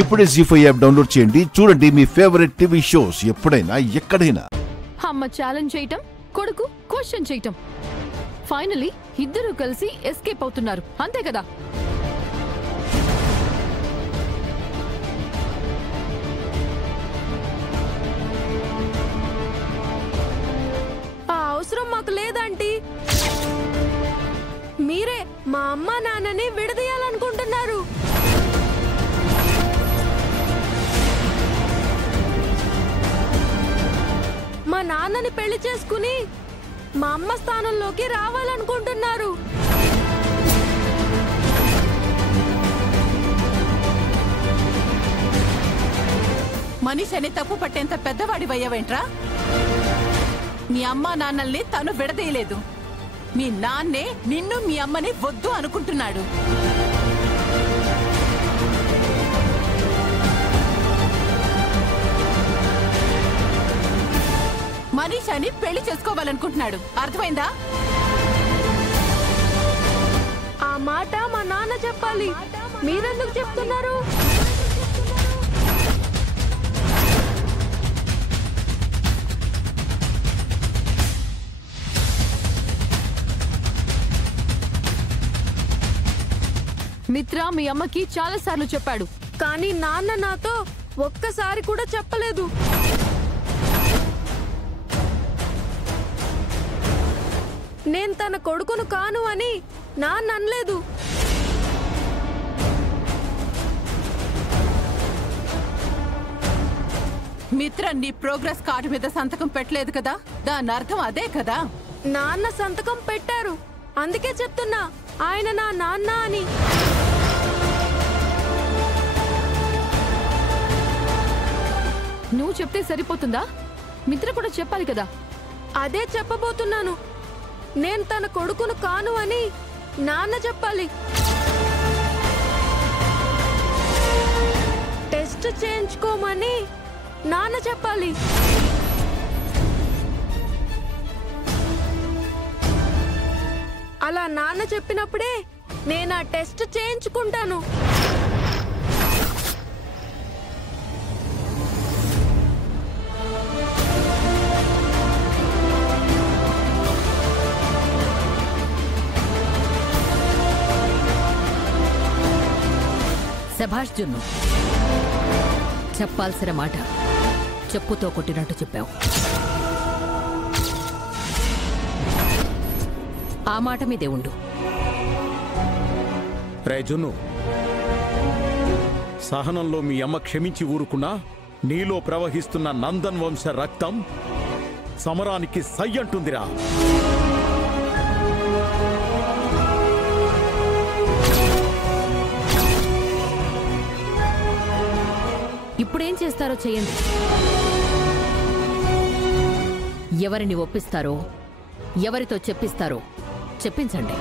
ఇప్పుడే జీ5 app download చేయండి. చూడండి మీ ఫేవరెట్ టీవీ షోస్ ఎప్పుడైనా ఎక్కడైనా. అమ్మ ఛాలెంజ్ చేయటం, కొడుకు క్వశ్చన్ చేయటం. ఫైనలీ ఇద్దరు కలిసి ఎస్కేప్ అవుతున్నారు, అంతే కదా? ఆ అవసరం మాకు లేదంటీ. మీరే మా అమ్మ నాన్నని విడదీయాలనుకుంటున్నారు. మా నాన్నని పెళ్లి చేసుకుని మా అమ్మ స్థానంలోకి రావాలనుకుంటున్నారు. మనిషిని తప్పు పట్టేంత పెద్దవాడివయ్యావేంట్రా? మీ అమ్మా నాన్నల్ని తను విడదీయలేదు. మీ నాన్నే నిన్ను మీ అమ్మని వద్దు అనుకుంటున్నాడు. మనీషాని పెళ్లి చేసుకోవాలనుకుంటున్నాడు, అర్థమైందా? ఆ మాట మా నాన్న చెప్పాలి, మీరెందుకు చెప్తున్నారు? మిత్ర మీ అమ్మకి చాలా సార్లు చెప్పాడు, కానీ నాన్న నాతో ఒక్కసారి కూడా చెప్పలేదు. నేను తన కొడుకును కాను అని నాన్న అనలేదు. మిత్ర నీ ప్రోగ్రెస్ కార్డు మీద సంతకం పెట్టలేదు కదా, దాని అర్థం అదే కదా? నాన్న సంతకం పెట్టారు, అందుకే చెప్తున్నా ఆయన నా నాన్న అని. నువ్వు చెప్తే సరిపోతుందా? మిత్ర కూడా చెప్పాలి కదా. అదే చెప్పబోతున్నాను. నేను తన కొడుకును కాను అని నాన్న చెప్పాలి. టెస్ట్ చేయించుకోమని నాన్న చెప్పాలి. అలా నాన్న చెప్పినప్పుడే నేను ఆ టెస్ట్ చేయించుకుంటాను. శభాష్ జున్ను, చెప్పాల్సిన మాట చెప్పుతో కొట్టినట్టు చెప్పావు. ఆ మాట మీదే ఉండు. రే జున్ను, సహనంలో మీ అమ్మ క్షమించి ఊరుకున్నా నీలో ప్రవహిస్తున్న నందన్ వంశ రక్తం సమరానికి సై అంటుందిరా. ఇప్పుడేం చేస్తారో చేయండి. ఎవరిని ఒప్పిస్తారో, ఎవరితో చెప్పిస్తారో చెప్పించండి.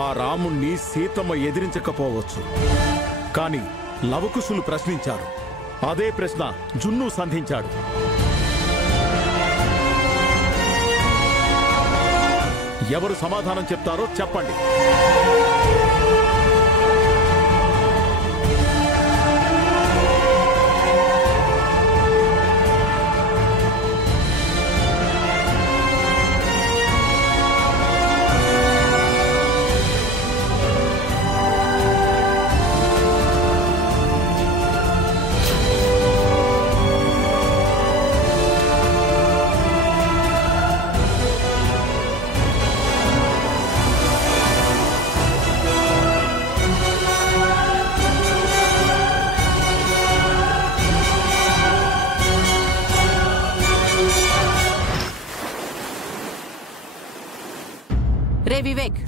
ఆ రాముణ్ణి సీతమ్మ ఎదిరించకపోవచ్చు, కాని లవకుశులు ప్రశ్నించారు. అదే ప్రశ్న జున్ను సంధించాడు. ఎవరు సమాధానం చెప్తారో చెప్పండి. రే వివేక్,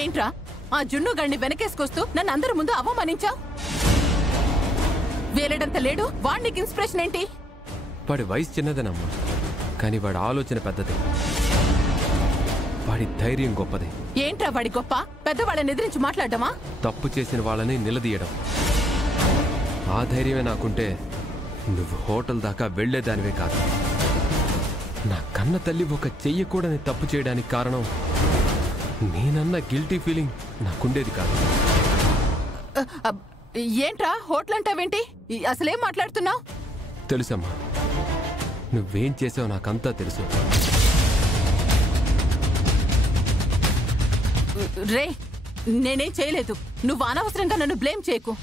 ఏంట్రా ఆ జున్ను గండి వెనకేసుకొస్తూ నన్ను అందరి ముందు అవమానించావు? వేలేడంత లేడు, వాడికి ఇన్స్పిరేషన్ ఏంటి? వాడి వయసు చిన్నదేనమ్మా, కానీ వాడి ఆలోచన పెద్దది. వాడి ధైర్యం గొప్పది. ఏంట్రా వాడి గొప్ప? పెద్దవాళ్ళని ఎదిరించి మాట్లాడమా? తప్పు చేసిన వాళ్ళని నిలదీయడం. ఆ ధైర్యమే నాకుంటే నువ్వు హోటల్ దాకా వెళ్లేదానివే కాదు. నా కన్న తల్లి ఒక చెయ్యకూడని తప్పు చేయడానికి కారణం నేనన్న గిల్టీ ఫీలింగ్ నాకుండేది కాదు. ఏంట్రా హోటల్ అంటావేంటి? అసలేం మాట్లాడుతున్నావు? తెలుసమ్మా, నువ్వేం చేసావు నాకంతా తెలుసు. రే, నేనేం చేయలేదు. నువ్వు అనవసరంగా నన్ను బ్లేమ్ చేయకు.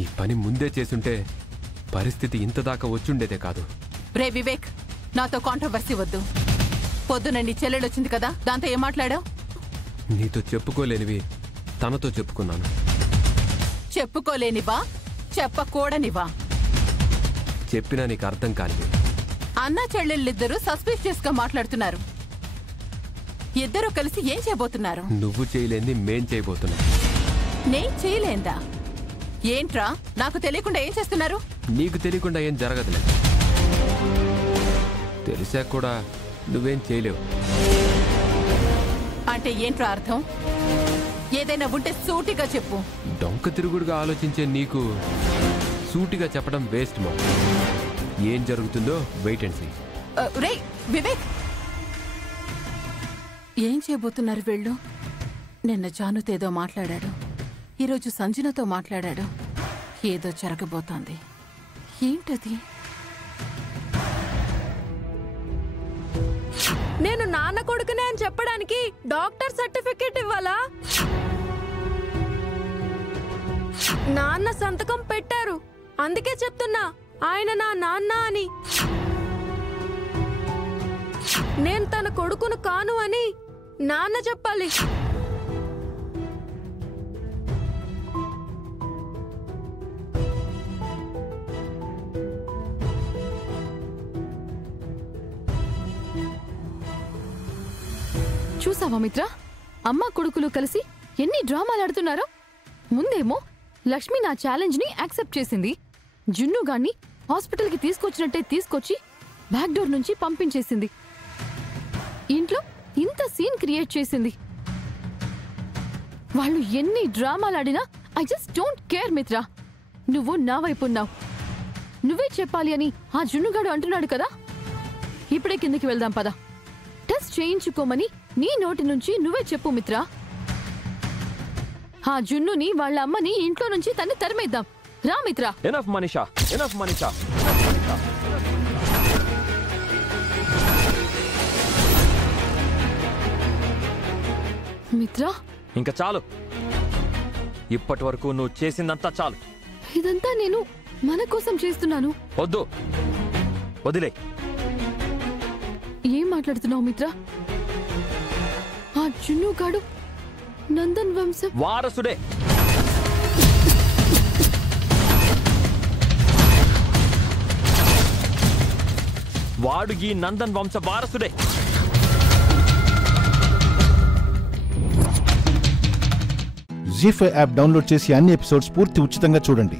ఈ పని ముందే చేసుంటే పరిస్థితి ఇంత దాకా వచ్చుండేదే కాదు. రే వివేక్, నాతో కాంట్రవర్సీ వద్దు. పొద్దున నీ చెల్లెడొచ్చింది కదా, దాంతో ఏం మాట్లాడావు? నీతో చెప్పుకోలేనివి తనతో చెప్పుకున్నాను. చెప్పుకోలేనివా, చెప్పకూడనివా? చెప్పినా నీకు అర్థం కానివి. అన్నా చెల్లెళ్ళిద్దరూ సస్పిషియస్ గా మాట్లాడుతున్నారు. ఇద్దరూ కలిసి ఏం చేయబోతున్నారు? నువ్వు చేయలేంది మేం చేయబోతున్నాం. నేను చేయలేందా? ఏంట్రా, నాకు తెలియకుండా ఏం చేస్తున్నారు? నీకు తెలియకుండా ఏం జరగదులే. తెలిసా కూడా నువ్వేం చేయలేవు. అంటే ఏంట్రా అర్థం? ఏదైనా ఉంటే సూటిగా చెప్పు. డొంక తిరుగుడుగా ఆలోచించే నీకు సూటిగా చెప్పడం వేస్ట్ మా. ఏం జరుగుతుందో వెయిట్ అండ్ సీ. రే వివేక్, ఏం చేయబోతున్నారు వీళ్ళు? నిన్న జానుతో ఏదో మాట్లాడాడు, ఈరోజు సంజనతో మాట్లాడాడు. ఏదో జరగబోతోంది. ఏంటది? నేను నాన్న కొడుకునే అని చెప్పడానికి డాక్టర్ సర్టిఫికేట్ ఇవ్వాలా? నాన్న సంతకం పెట్టారు, అందుకే చెప్తున్నా ఆయన నా నాన్న అని. నేను తన కొడుకును కాను అని నాన్న చెప్పాలి. చూసావా మిత్ర, అమ్మ కొడుకులు కలిసి ఎన్ని డ్రామాలు ఆడుతున్నారో. ముందేమో లక్ష్మి నా ఛాలెంజ్ ని యాక్సెప్ట్ చేసింది. జున్ను గాన్ని హాస్పిటల్ కి తీసుకొచ్చినట్టే తీసుకొచ్చి బ్యాక్ డోర్ నుంచి పంపించేసింది. ఇంట్లో ఇంత సీన్ క్రియేట్ చేసింది. వాళ్ళు ఎన్ని డ్రామాలు ఆడినా ఐ జస్ట్ డోంట్ కేర్ మిత్ర. నువ్వు నా వైపు ఉన్నావు. నువ్వే చెప్పాలి అని ఆ జున్నుగాడు అంటున్నాడు కదా. ఇప్పుడే కిందకి వెళ్దాం పద. టెస్ట్ చేయించుకోమని నీ నోటి నుంచి నువ్వే చెప్పు మిత్ర. ఆ జున్నుని వాళ్ళ అమ్మని ఇంట్లో నుంచి తన్ని తరిమేద్దాం. రా మిత్ర. Enough Manisha, enough Manisha. మిత్ర, ఇంకా చాలు. ఇప్పటి వరకు నువ్వు చేసిందంతా చాలు. ఇదంతా నేను మన కోసం చేస్తున్నాను. వద్దు, వదిలే. ఏం మాట్లాడుతున్నావు మిత్ర? ఆ జున్ను గాడు నందన్ వంశం వారసుడే. వాడు ఈ నందన్ వంశ వారసుడే. జీ5 యాప్ డౌన్లోడ్ చేసి అన్ని ఎపిసోడ్స్ పూర్తి ఉచితంగా చూడండి.